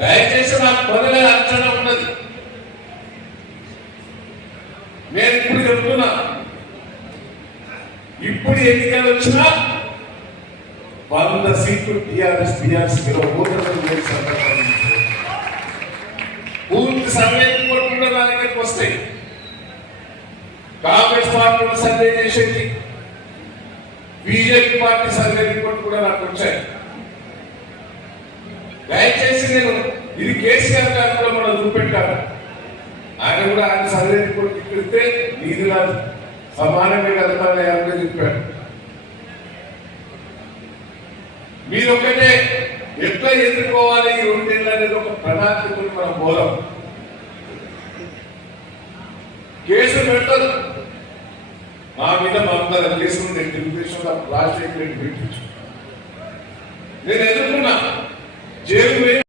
దయచేసి మాకు ప్రజల అర్చన ఉన్నది. నేను ఇప్పుడు చెప్తున్నా ఇప్పుడు ఎన్నికలు వచ్చినా వంద సీట్లు టీఆర్ఎస్ టీఆర్ఎస్ ఓటర్లు పూర్తి సర్వే రిపోర్ట్ కూడా నా దగ్గరికి వస్తాయి కాంగ్రెస్ పార్టీ కూడా సర్వే చేసేది బీజేపీ పార్టీ సర్వే రిపోర్ట్ కూడా నాకు వచ్చాయి. దయచేసి నేను ఇది కేసీఆర్ గారు కూడా మనం చూపెట్టాను ఆయన కూడా ఆయన సర్వే రిపోర్ట్ ఇస్తే నీది కాదు. సమానమే కదపాలని ఆయన చెప్పాడు మీరు ఒకటే ఎట్లా ఎదుర్కోవాలి ఈ రెండేళ్ళు అనేది ఒక ప్రణాళికలు మనం పోదాం. కేసు పెట్టదు. మా మీద మా మీద కేసు ఉండే తెలుగుదేశంలో రాజశేఖర రెడ్డి పెట్టించు నేను ఎదురు Jimmy.